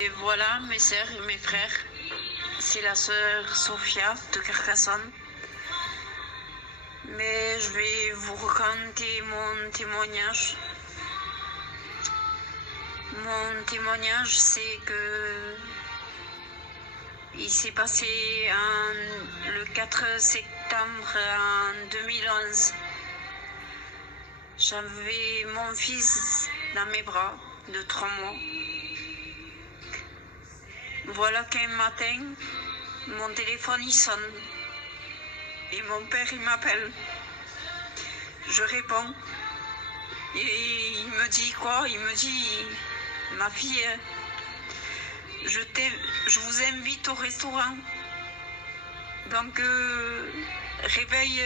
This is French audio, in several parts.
Et voilà mes sœurs et mes frères, c'est la sœur Sophia de Carcassonne. Mais je vais vous raconter mon témoignage. Mon témoignage, c'est que il s'est passé le 4 septembre en 2011. J'avais mon fils dans mes bras de 3 mois. Voilà qu'un matin, mon téléphone il sonne et mon père il m'appelle. Je réponds et il me dit quoi? Il me dit, ma fille, je vous invite au restaurant. Donc réveille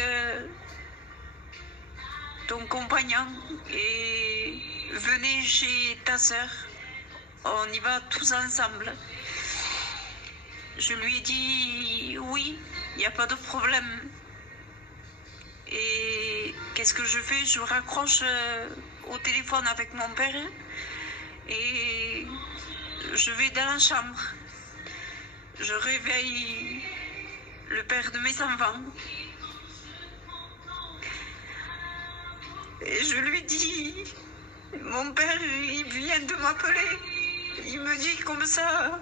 ton compagnon et venez chez ta sœur. On y va tous ensemble. Je lui ai dit oui, il n'y a pas de problème. Et qu'est-ce que je fais? Je raccroche au téléphone avec mon père et je vais dans la chambre. Je réveille le père de mes enfants. Et je lui dis, mon père, il vient de m'appeler. Il me dit comme ça,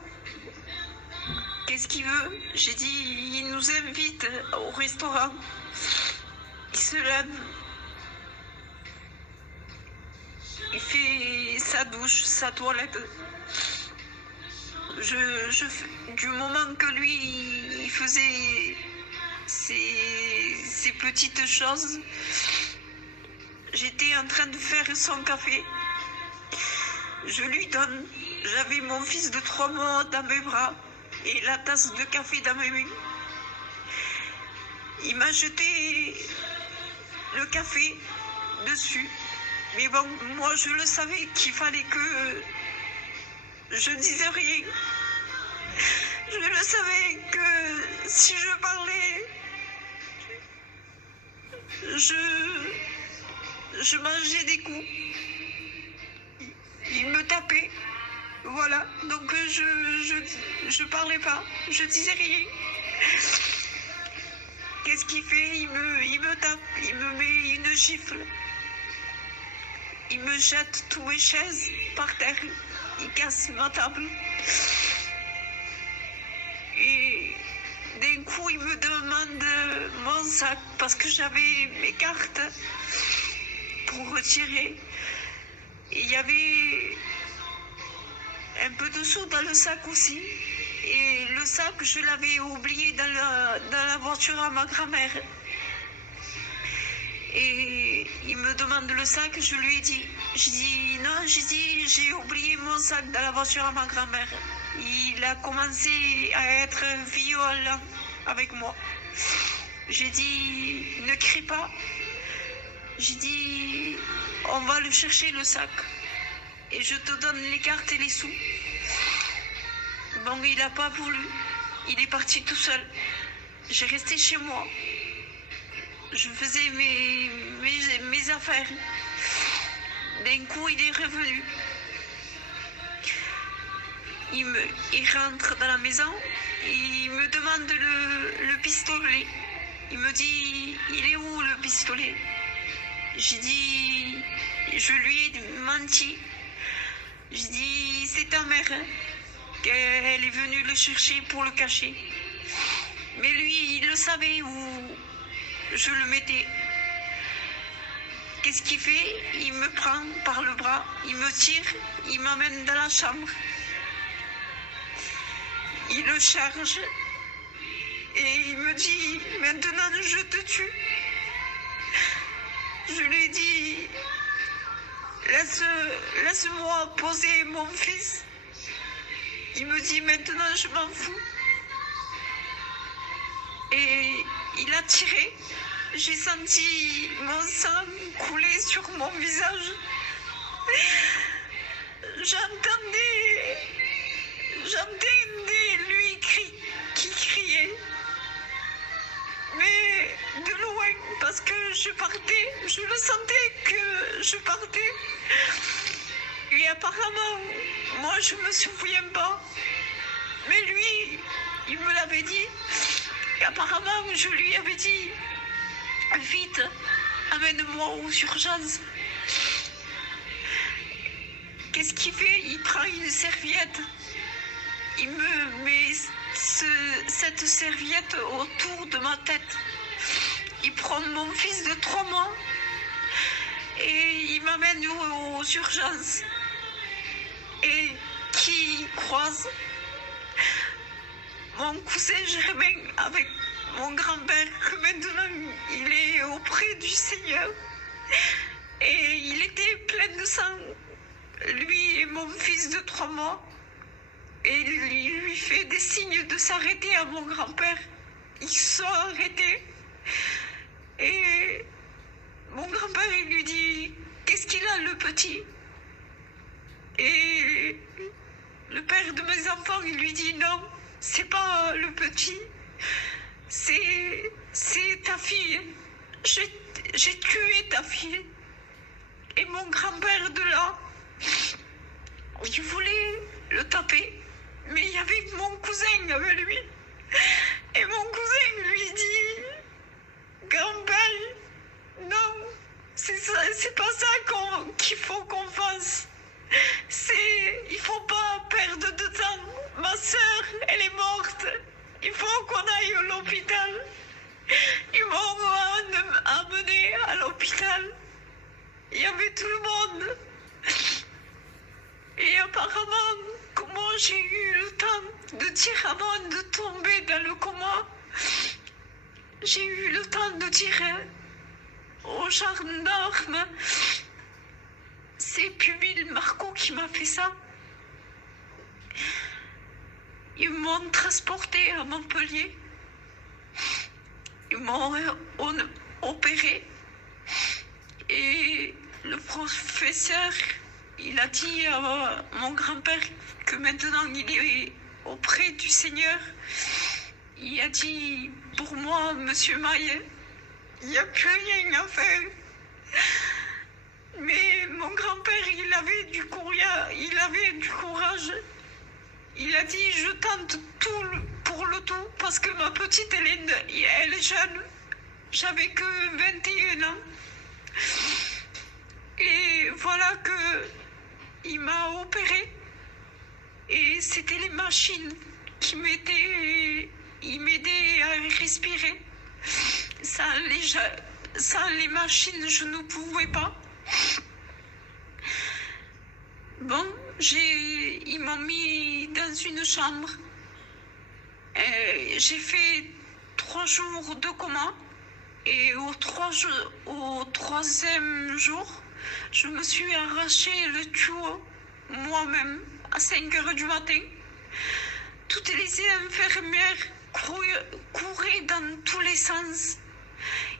qu'est-ce qu'il veut? J'ai dit, il nous invite au restaurant. Il se lève. Il fait sa douche, sa toilette. Du moment que lui, il faisait ces petites choses, j'étais en train de faire son café. Je lui donne. J'avais mon fils de 3 mois dans mes bras et la tasse de café dans mes mains. Il m'a jeté le café dessus. Mais bon, moi je le savais qu'il fallait que je disais rien. Je le savais que si je parlais, je mangeais des coups. Il me tapait. Voilà, donc je parlais pas, je disais rien. Qu'est-ce qu'il fait? Il me tape, il me met une gifle. Il me jette toutes mes chaises par terre. Il casse ma table. Et d'un coup, il me demande mon sac parce que j'avais mes cartes pour retirer. Et il y avait un peu de sous dans le sac aussi. Et le sac, je l'avais oublié dans la voiture à ma grand-mère. Et il me demande le sac, je lui ai dit. J'ai dit non, j'ai oublié mon sac dans la voiture à ma grand-mère. Il a commencé à être violent avec moi. J'ai dit ne crie pas. J'ai dit on va le chercher le sac. Et je te donne les cartes et les sous. Bon, il n'a pas voulu. Il est parti tout seul. J'ai resté chez moi. Je faisais mes affaires. D'un coup, il est revenu. Il rentre dans la maison et il me demande le pistolet. Il me dit, il est où le pistolet? J'ai dit, je lui ai menti. J'ai dit, c'est ta mère qu'elle est venue le chercher pour le cacher. Mais lui, il le savait où je le mettais. Qu'est-ce qu'il fait? Il me prend par le bras, il me tire, il m'amène dans la chambre. Il le charge et il me dit, maintenant je te tue. Je lui ai dit, laisse-moi poser mon fils. Il me dit, maintenant je m'en fous. Et il a tiré. J'ai senti mon sang couler sur mon visage. J'entendais lui qui criait. Mais de loin, parce que je partais, je le sentais que je partais. Et apparemment, moi je me souviens pas. Mais lui, il me l'avait dit. Et apparemment, je lui avais dit, vite, amène-moi aux urgences. Qu'est-ce qu'il fait? Il prend une serviette. Il me met cette serviette autour de ma tête. Il prend mon fils de 3 mois et il m'amène aux urgences. Et qui croise mon cousin Germain avec mon grand-père, que maintenant il est auprès du Seigneur. Et il était plein de sang, lui et mon fils de 3 mois. Et il lui fait des signes de s'arrêter à mon grand-père. Ils se sont arrêtés. Et mon grand-père, il lui dit, qu'est-ce qu'il a, le petit? Et le père de mes enfants, il lui dit, non, c'est pas le petit, c'est ta fille. J'ai tué ta fille. Et mon grand-père de là, il voulait le taper, mais il y avait mon cousin avec lui. Et mon cousin lui dit, grand-père, non, c'est pas ça qu'il faut qu'on fasse. Il faut pas perdre de temps. Ma sœur, elle est morte. Il faut qu'on aille à l'hôpital. Ils m'ont amené à l'hôpital. Il y avait tout le monde. Et apparemment, comment j'ai eu le temps de dire avant de tomber dans le coma, j'ai eu le temps de dire aux gendarmes, c'est Pubille Marco qui m'a fait ça. Ils m'ont transporté à Montpellier. Ils m'ont opéré. Et le professeur, il a dit à mon grand-père que maintenant il est auprès du Seigneur. Il a dit, pour moi, monsieur Maille, il n'y a plus rien à faire. Mais mon grand-père, il avait du courage. Il a dit, je tente tout pour le tout, parce que ma petite, elle est jeune. J'avais que 21 ans. Et voilà que il m'a opéré. Et c'était les machines qui m'aidaient à respirer. Sans les machines, je ne pouvais pas. Bon, ils m'ont mis dans une chambre. J'ai fait 3 jours de coma. Et au 3e jour, je me suis arraché le tuyau moi-même à 5 heures du matin. Toutes les infirmières couraient dans tous les sens.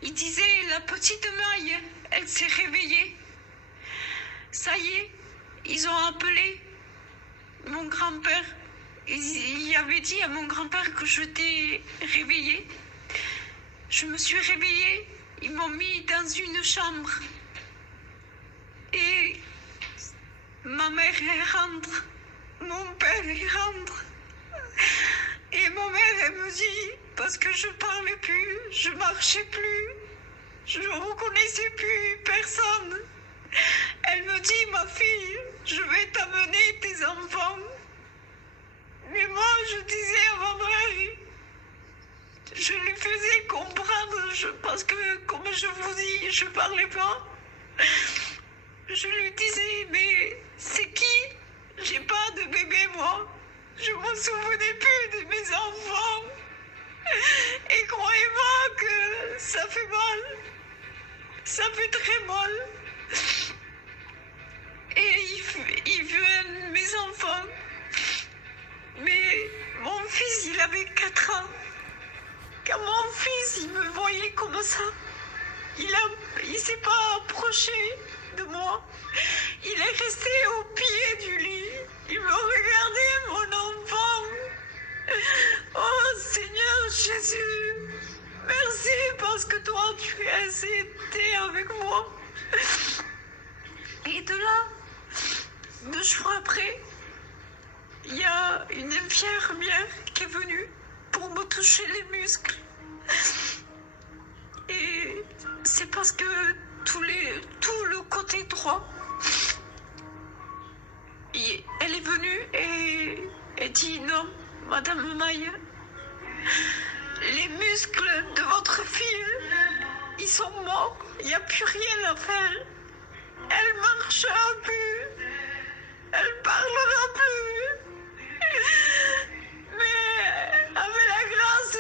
Ils disaient, la petite Maille, elle s'est réveillée. Ça y est, ils ont appelé mon grand-père. Il avait dit à mon grand-père que j'étais réveillée. Je me suis réveillée, ils m'ont mis dans une chambre. Et ma mère, elle rentre, mon père, il rentre. Et ma mère, elle me dit, parce que je parlais plus, je marchais plus, je ne reconnaissais plus personne. Elle me dit, ma fille, je vais t'amener tes enfants. Mais moi, je disais à ma mère, je lui faisais comprendre, parce que, comme je vous dis, je parlais pas. Je lui disais, mais c'est qui? J'ai pas de bébé, moi. Je me souvenais plus de mes enfants. Et ça fait très mal. Et il veut mes enfants. Mais mon fils, il avait 4 ans. Quand mon fils, il me voyait comme ça, il s'est pas approché de moi. Il est resté au pied du lit. Il me regardait, mon enfant. Oh Seigneur Jésus, merci parce que toi, tu as été avec moi. Et de là, 2 jours après, il y a une infirmière qui est venue pour me toucher les muscles. Et c'est parce que tout le côté droit, elle est venue et elle dit non, Madame Maille, les muscles de votre fille, ils sont morts, il n'y a plus rien à faire. Elle marchera plus, elle parlera plus. Mais avec la grâce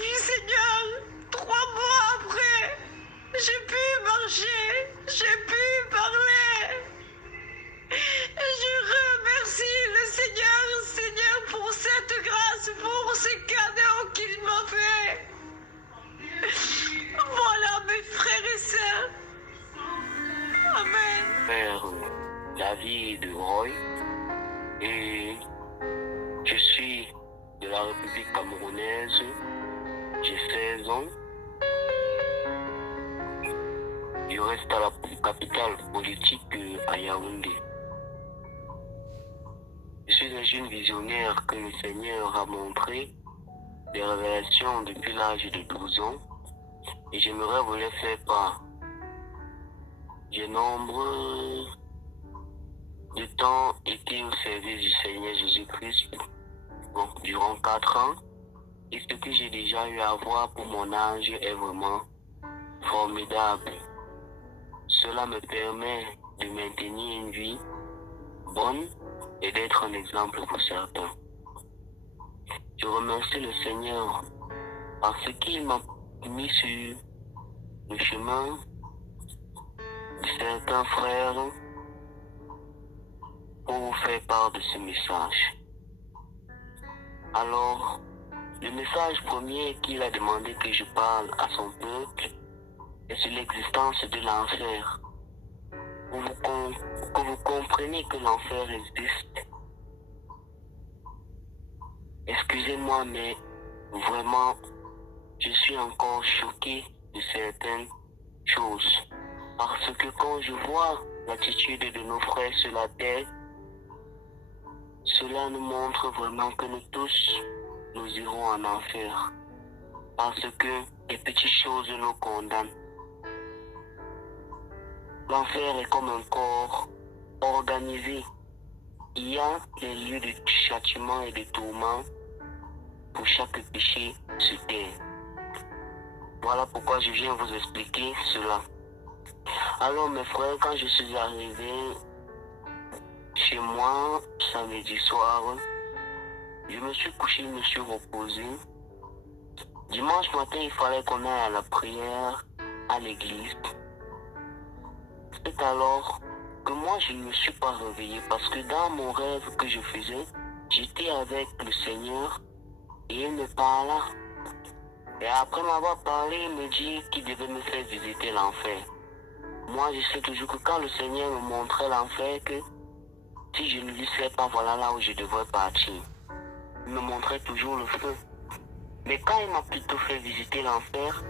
du Seigneur, 3 mois après, j'ai pu marcher, j'ai pu parler. Je remercie le Seigneur, pour cette grâce, pour ce cadeau qu'il m'a fait. Voilà mes frères et sœurs. Amen. Père David Roy et je suis de la République camerounaise, j'ai 16 ans. Je reste à la capitale politique à Yaoundé. Je suis un jeune visionnaire que le Seigneur a montré des révélations depuis l'âge de 12 ans et j'aimerais vous les faire part. J'ai nombreux de temps été au service du Seigneur Jésus-Christ durant 4 ans et ce que j'ai déjà eu à voir pour mon âge est vraiment formidable. Cela me permet de maintenir une vie bonne et d'être un exemple pour certains. Je remercie le Seigneur parce qu'il m'a mis sur le chemin de certains frères pour vous faire part de ce message. Alors, le message premier qu'il a demandé que je parle à son peuple est sur l'existence de l'enfer. Que vous compreniez que l'enfer existe. Excusez-moi, mais vraiment, je suis encore choqué de certaines choses. Parce que quand je vois l'attitude de nos frères sur la terre, cela nous montre vraiment que nous tous, nous irons en enfer. Parce que les petites choses nous condamnent. L'enfer est comme un corps organisé. Il y a des lieux de châtiment et de tourment pour chaque péché sur terre. Voilà pourquoi je viens vous expliquer cela. Alors mes frères, quand je suis arrivé chez moi samedi soir, je me suis couché, je me suis reposé. Dimanche matin, il fallait qu'on aille à la prière à l'église. C'est alors que moi je ne me suis pas réveillé parce que dans mon rêve que je faisais, j'étais avec le Seigneur et il me parla. Et après m'avoir parlé, il me dit qu'il devait me faire visiter l'enfer. Moi je sais toujours que quand le Seigneur me montrait l'enfer, que si je ne lui sais pas, voilà là où je devrais partir. Il me montrait toujours le feu. Mais quand il m'a plutôt fait visiter l'enfer,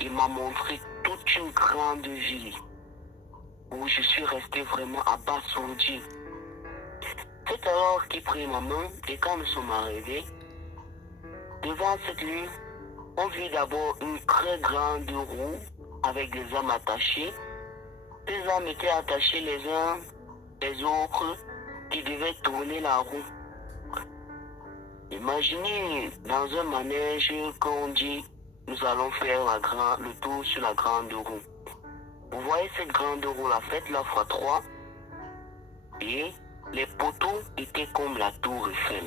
il m'a montré toute une grande ville où je suis resté vraiment abasourdi. C'est alors qu'il prit ma main et quand nous sommes arrivés, devant cette ligne, on vit d'abord une très grande roue avec des âmes attachées. Ces âmes étaient attachées les uns les autres qui devaient tourner la roue. Imaginez dans un manège quand on dit nous allons faire le tour sur la grande roue. Vous voyez cette grande roue là, faites-la fois 3 et les poteaux étaient comme la tour Eiffel.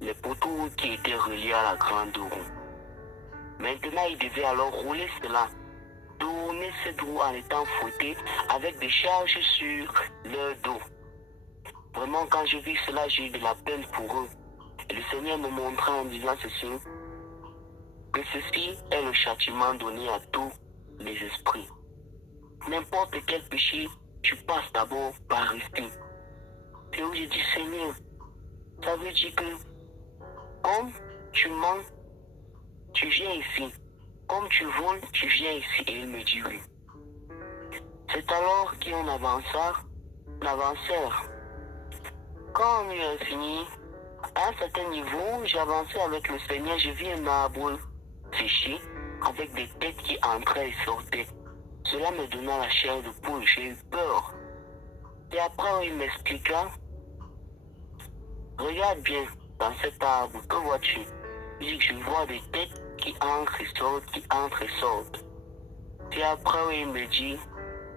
Les poteaux qui étaient reliés à la grande roue. Maintenant, il devait alors rouler cela, tourner quitter cette roue en étant fouettés avec des charges sur leur dos. Vraiment, quand je vis cela, j'ai eu de la peine pour eux. Et le Seigneur me montra en disant ceci, que ceci est le châtiment donné à tous les esprits. N'importe quel péché, tu passes d'abord par ici. C'est où j'ai dit, Seigneur, ça veut dire que comme tu mens, tu viens ici. Comme tu voles, tu viens ici. Et il me dit oui. C'est alors qu'on avancèrent. Quand on a fini, à un certain niveau, j'avançais avec le Seigneur, je vis un arbre séché avec des têtes qui entraient et sortaient. Cela me donna la chair de poule, j'ai eu peur. Et après, il m'expliqua, regarde bien dans cet arbre, que vois-tu? Il dit que je vois des têtes qui entrent et sortent, qui entrent et sortent. Et après, il me dit,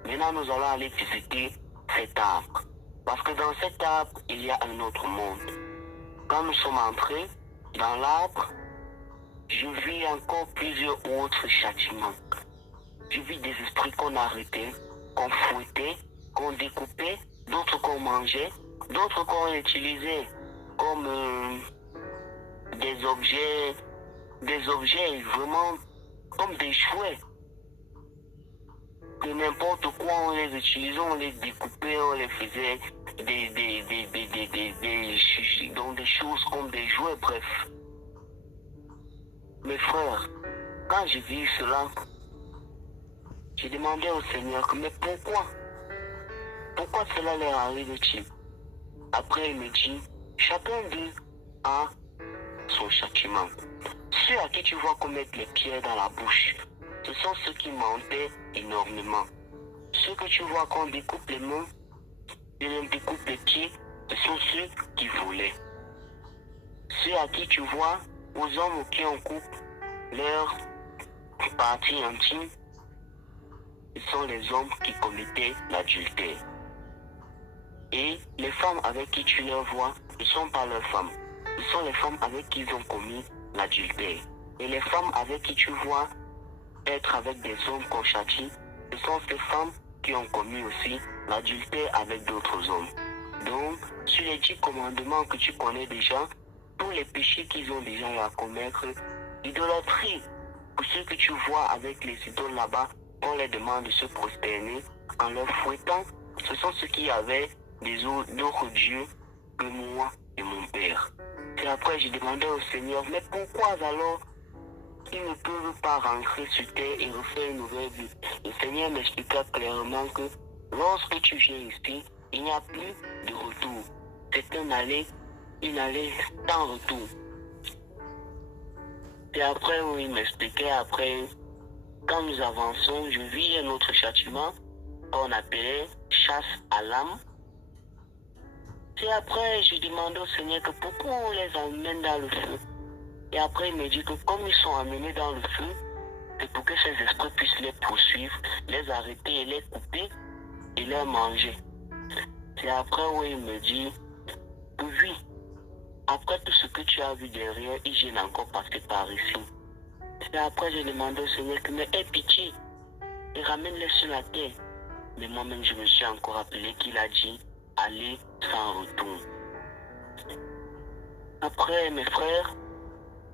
maintenant nous allons aller visiter cet arbre. Parce que dans cet arbre, il y a un autre monde. Quand nous sommes entrés dans l'arbre, je vis encore plusieurs autres châtiments. Je vis des esprits qu'on arrêtait, qu'on fouettait, qu'on découpait, d'autres qu'on mangeait, d'autres qu'on utilisait comme des objets vraiment comme des jouets. Que n'importe quoi, on les utilisait, on les découpait, on les faisait donc des choses comme des jouets, bref. Mes frères, quand j'ai vu cela, j'ai demandé au Seigneur, mais pourquoi cela leur arrive-t-il? Après, il me dit, chacun d'eux a son châtiment. Ceux à qui tu vois qu'on met les pierres dans la bouche, ce sont ceux qui mentaient énormément. Ceux que tu vois qu'on découpe les mains, et on découpe les pieds, ce sont ceux qui volaient. Ceux à qui tu vois, aux hommes auxquels on coupe leur partie intime, ce sont les hommes qui commettaient l'adultère. Et les femmes avec qui tu les vois ne sont pas leurs femmes. Ce sont les femmes avec qui ils ont commis l'adultère. Et les femmes avec qui tu vois être avec des hommes qu'on châtie, ce sont ces femmes qui ont commis aussi l'adultère avec d'autres hommes. Donc, sur les 10 commandements que tu connais déjà, tous les péchés qu'ils ont déjà à commettre, idolâtrie. Pour ceux que tu vois avec les idoles là-bas, on les demande de se prosterner en leur fouettant. Ce sont ceux qui avaient d'autres dieux que moi et mon père. Et après, j'ai demandé au Seigneur, mais pourquoi alors ils ne peuvent pas rentrer sur terre et refaire une nouvelle vie? Le Seigneur m'expliqua clairement que lorsque tu viens ici, il n'y a plus de retour. C'est une allée sans retour. Et après, il m'expliquait, après, quand nous avançons, je vis un autre châtiment qu'on appelait chasse à l'âme. Et après, je demande au Seigneur que pourquoi on les emmène dans le feu. Et après, il me dit que comme ils sont amenés dans le feu, c'est pour que ces esprits puissent les poursuivre, les arrêter et les couper et les manger. Et après, il me dit, oui, après tout ce que tu as vu derrière, ils viennent encore passer par ici. Et après, j'ai demandé au Seigneur que mais aie pitié et ramène-les sur la terre. Mais moi-même, je me suis encore appelé qu'il a dit, allez sans retour. Après, mes frères,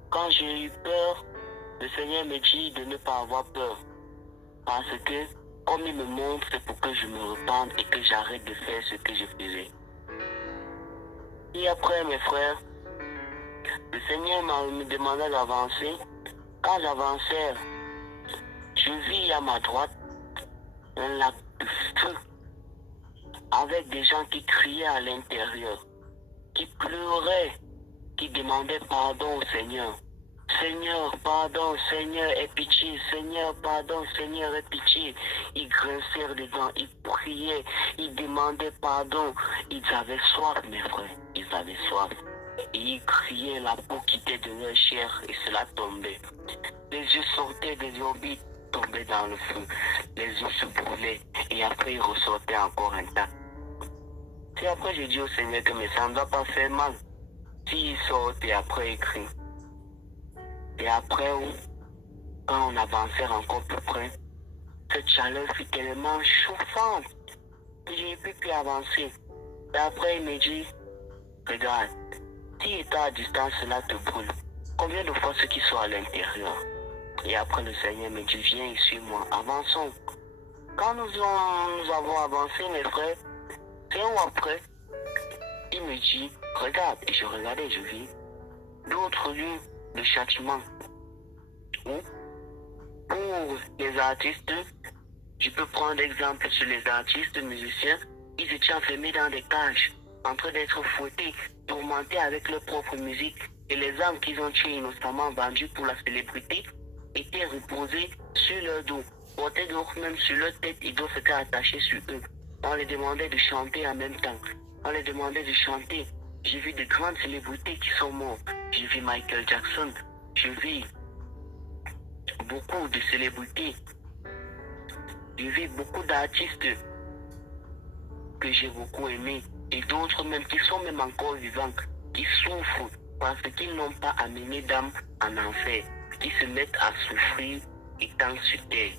quand j'ai eu peur, le Seigneur me dit de ne pas avoir peur. Parce que, comme il me montre, c'est pour que je me repente et que j'arrête de faire ce que je faisais. Et après, mes frères, le Seigneur me demandé d'avancer. Quand j'avançais, je vis à ma droite un lac de feu avec des gens qui criaient à l'intérieur, qui pleuraient, qui demandaient pardon au Seigneur. Seigneur, pardon, Seigneur, aie pitié, Seigneur, pardon, Seigneur, aie pitié. Ils grincèrent des dents, ils priaient, ils demandaient pardon. Ils avaient soif, mes frères, ils avaient soif. Et ils criaient, la peau quittait de leur chair et cela tombait. Les yeux sortaient des orbites, tombaient dans le feu. Les yeux se brûlaient et après ils ressortaient encore intacts. Et après j'ai dit au Seigneur que mais ça ne doit pas faire mal. S'ils sortent et après ils crient. Et après, quand on avançait encore plus près, cette chaleur fut tellement chauffante que je n'ai plus pu avancer. Et après, il me dit, regarde, si étant à distance, cela te brûle, combien de fois ceux qui sont à l'intérieur? Et après, le Seigneur me dit, viens et suis-moi, avançons. Quand nous avons avancé, mes frères, c'est où après, il me dit, regarde, et je regardais, je vis d'autres lieux de châtiment. Où, pour les artistes, je peux prendre l'exemple sur les artistes musiciens, ils étaient enfermés dans des cages, en train d'être fouettés, tourmentés avec leur propre musique, et les âmes qu'ils ont tuées innocemment vendues pour la célébrité étaient reposées sur leur dos, portaient donc même sur leur tête, et d'autres étaient attachés sur eux. On les demandait de chanter en même temps. On les demandait de chanter. J'ai vu de grandes célébrités qui sont mortes. J'ai vu Michael Jackson. J'ai vu beaucoup de célébrités. J'ai vu beaucoup d'artistes que j'ai beaucoup aimés. Et d'autres même qui sont même encore vivants, qui souffrent parce qu'ils n'ont pas amené d'âme en enfer, qui se mettent à souffrir étant sur terre.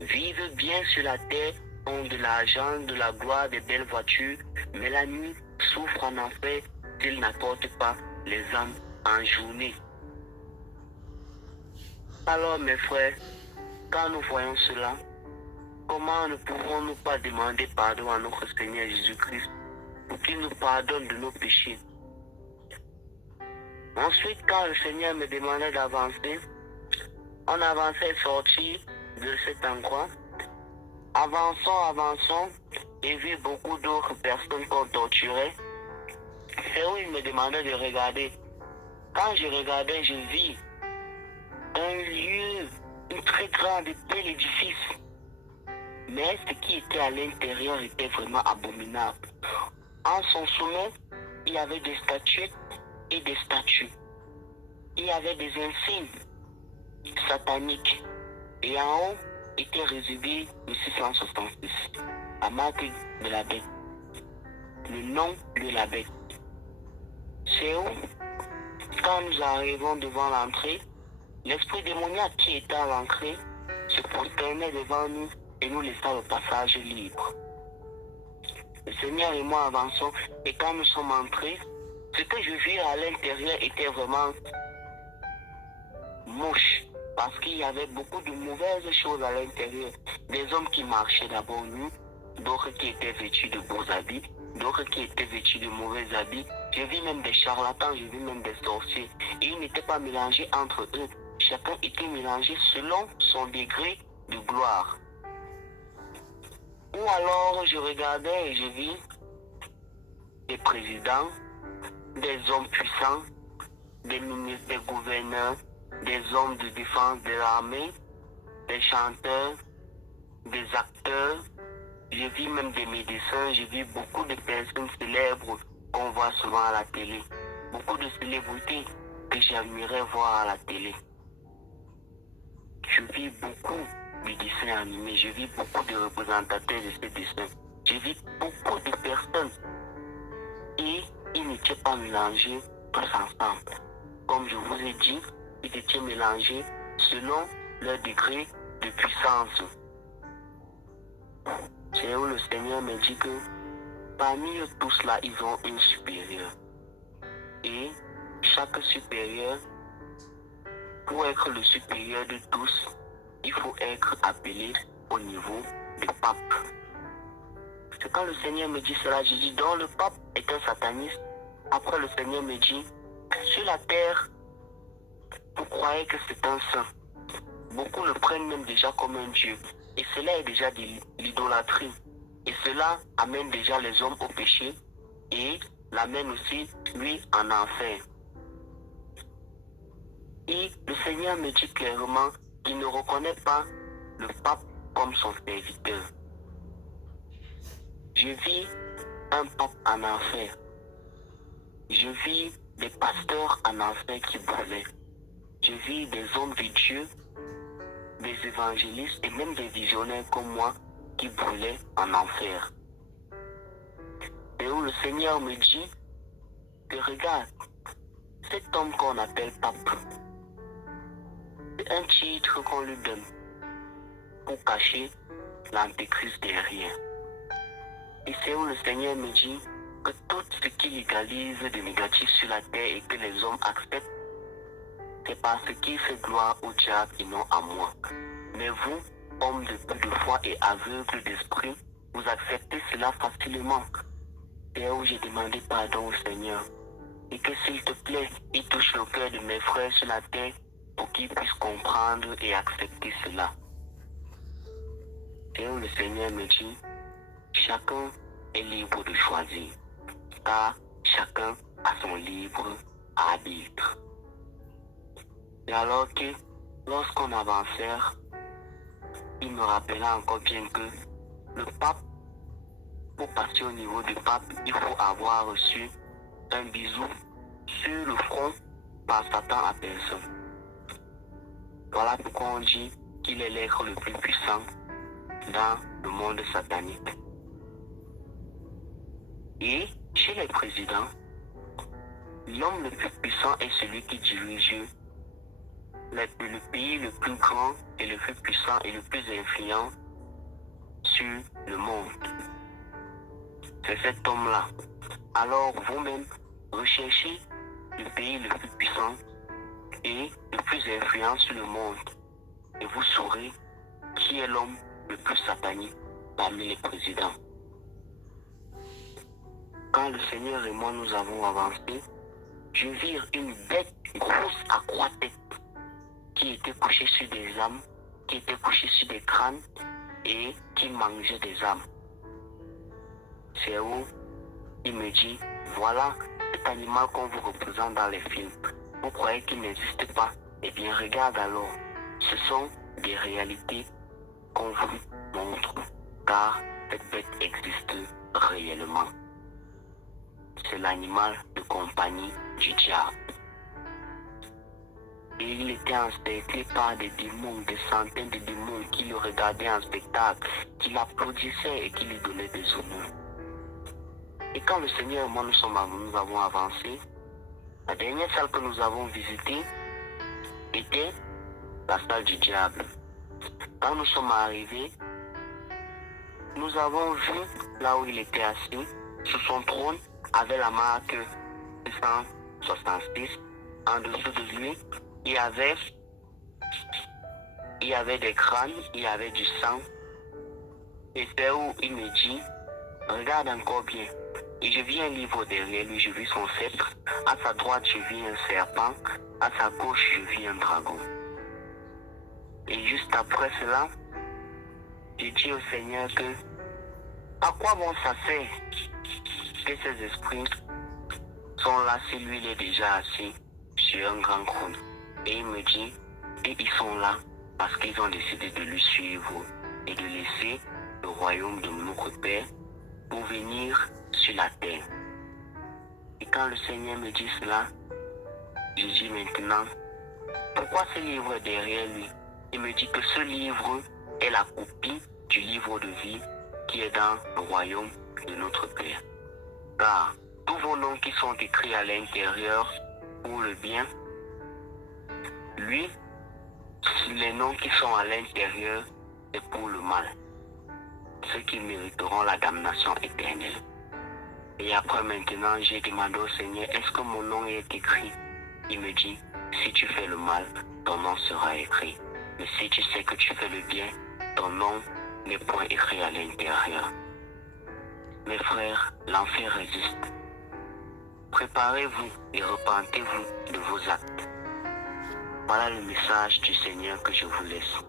Vivent bien sur la terre, ont de l'argent, de la gloire, des belles voitures, mais la nuit souffrent en enfer s'ils n'apportent pas les âmes en journée. Alors mes frères, quand nous voyons cela, comment ne pouvons-nous pas demander pardon à notre Seigneur Jésus-Christ pour qu'il nous pardonne de nos péchés? Ensuite, quand le Seigneur me demandait d'avancer, on avançait sortir de cet endroit. Avançons, j'ai vu beaucoup d'autres personnes qu'on torturait. C'est où il me demandait de regarder. Quand je regardais, je vis un lieu, un très grand et bel édifice. Mais ce qui était à l'intérieur était vraiment abominable. En son sommet, il y avait des statuettes et des statues. Il y avait des insignes sataniques. Et en haut était réservé le 666, la marque de la bête, le nom de la bête. C'est où, quand nous arrivons devant l'entrée, l'esprit démoniaque qui était à l'entrée se prosternait devant nous et nous laissa le passage libre. Le Seigneur et moi avançons et quand nous sommes entrés, ce que je vis à l'intérieur était vraiment moche parce qu'il y avait beaucoup de mauvaises choses à l'intérieur. Des hommes qui marchaient d'abord nus, d'autres qui étaient vêtus de beaux habits, d'autres qui étaient vêtus de mauvais habits. J'ai vu même des charlatans, j'ai vu même des sorciers. Et ils n'étaient pas mélangés entre eux. Chacun était mélangé selon son degré de gloire. Ou alors je regardais et je vis des présidents, des hommes puissants, des ministres, des gouverneurs, des hommes de défense de l'armée, des chanteurs, des acteurs. J'ai vu même des médecins, j'ai vu beaucoup de personnes célèbres qu'on voit souvent à la télé. Beaucoup de célébrités que j'aimerais voir à la télé. Je vis beaucoup de dessins animés, je vis beaucoup de représentateurs de ces dessins. Je vis beaucoup de personnes et ils n'étaient pas mélangés tous ensemble. Comme je vous ai dit, ils étaient mélangés selon leur degré de puissance. C'est où le Seigneur me dit que parmi eux tous là, ils ont une supérieure. Et chaque supérieur, pour être le supérieur de tous, il faut être appelé au niveau du pape. C'est quand le Seigneur me dit cela, je dis, donc le pape est un sataniste. Après le Seigneur me dit, sur la terre, vous croyez que c'est un saint. Beaucoup le prennent même déjà comme un dieu. Et cela est déjà de l'idolâtrie. Et cela amène déjà les hommes au péché et l'amène aussi, lui, en enfer. Et le Seigneur me dit clairement qu'il ne reconnaît pas le pape comme son serviteur. Je vis un pape en enfer. Je vis des pasteurs en enfer qui brûlaient. Je vis des hommes de Dieu, des évangélistes et même des visionnaires comme moi qui brûlaient en enfer. Et où le Seigneur me dit que regarde, cet homme qu'on appelle pape, c'est un titre qu'on lui donne. pour cacher l'antéchrist derrière. Et c'est où le Seigneur me dit que tout ce qui légalise de négatif sur la terre et que les hommes acceptent, c'est parce qu'il fait gloire au diable et non à moi. Mais vous, hommes de peu de foi et aveugles d'esprit, vous acceptez cela facilement. C'est où j'ai demandé pardon au Seigneur. Et que s'il te plaît, il touche le cœur de mes frères sur la terre pour qu'ils puissent comprendre et accepter cela. Et où le Seigneur me dit, chacun est libre de choisir, car chacun a son libre arbitre. Et alors que, lorsqu'on avançait, il me rappela encore bien que le pape, pour passer au niveau du pape, il faut avoir reçu un bisou sur le front par Satan à personne. Voilà pourquoi on dit qu'il est l'être le plus puissant dans le monde satanique. Et chez les présidents, l'homme le plus puissant est celui qui dirige le pays le plus grand et le plus puissant et le plus influent sur le monde. C'est cet homme-là. Alors vous-même, recherchez le pays le plus puissant et le plus influent sur le monde. Et vous saurez qui est l'homme le plus satanique parmi les présidents. Quand le Seigneur et moi nous avons avancé, je vis une bête grosse à croix-tête qui était couchée sur des âmes, qui était couchée sur des crânes et qui mangeait des âmes. C'est où il me dit, voilà cet animal qu'on vous représente dans les films. Vous croyez qu'il n'existe pas? Eh bien regarde alors, ce sont des réalités qu'on vous montre, car cette bête existe réellement. C'est l'animal de compagnie du diable. Et il était encerclé par des démons, des centaines de démons qui le regardaient en spectacle, qui l'applaudissaient et qui lui donnaient des honneurs. Et quand le Seigneur et moi nous avons avancé, la dernière salle que nous avons visitée était la salle du diable. Quand nous sommes arrivés, nous avons vu là où il était assis, sur son trône, avec la marque 666. En dessous de lui, il y avait des crânes, il y avait du sang. Et c'est où il me dit, regarde encore bien. Et je vis un livre derrière lui, je vis son sceptre. À sa droite, je vis un serpent. À sa gauche, je vis un dragon. Et juste après cela, je dis au Seigneur que, à quoi bon ça sert que ces esprits sont là si lui il est déjà assis sur un grand trône? Et il me dit, et ils sont là parce qu'ils ont décidé de lui suivre et de laisser le royaume de notre Père pour venir sur la terre. Et quand le Seigneur me dit cela, je dis maintenant, pourquoi ce livre est derrière lui? Il me dit que ce livre est la copie du livre de vie qui est dans le royaume de notre Père. Car tous vos noms qui sont écrits à l'intérieur pour le bien, lui, les noms qui sont à l'intérieur, c'est pour le mal. Ceux qui mériteront la damnation éternelle. Et après maintenant, j'ai demandé au Seigneur, est-ce que mon nom est écrit? Il me dit, si tu fais le mal, ton nom sera écrit. Mais si tu sais que tu fais le bien, ton nom n'est point écrit à l'intérieur. Mes frères, l'enfer résiste. Préparez-vous et repentez-vous de vos actes. Voilà le message du Seigneur que je vous laisse.